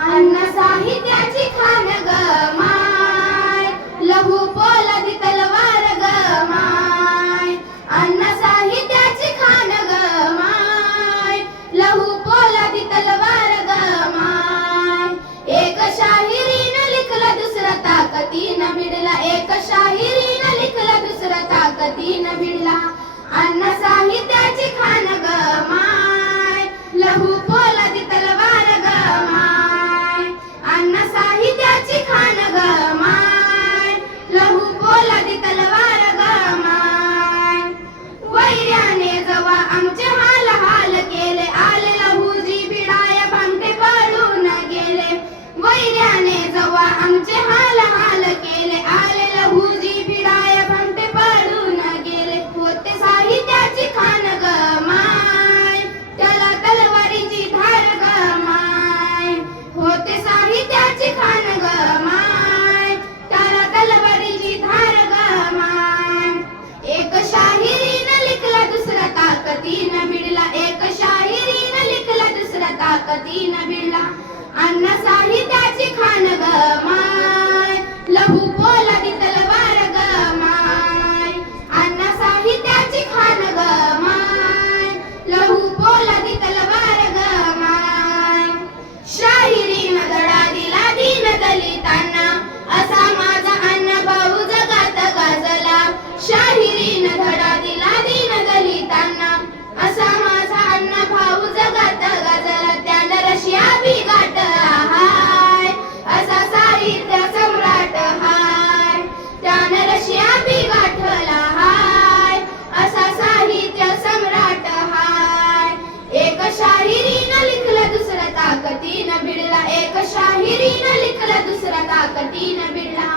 अन्न खान ग माय. लघु ग माय. अन्न खान ग माय. लहू पोलदी ग माय. एक शाहिरीनं लिखलं दुसरं ताकदीनं भिडला एक शाहीर कधी न भिडला शाहिरीन लिखला दुसरा ताकतीन बिडला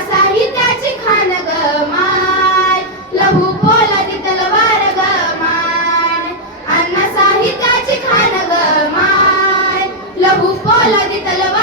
साहित्याची खान ग माय. लहू बोला तलवार ग माय. अण्णा साहित्याची खान ग माय. लहू बोला तलवार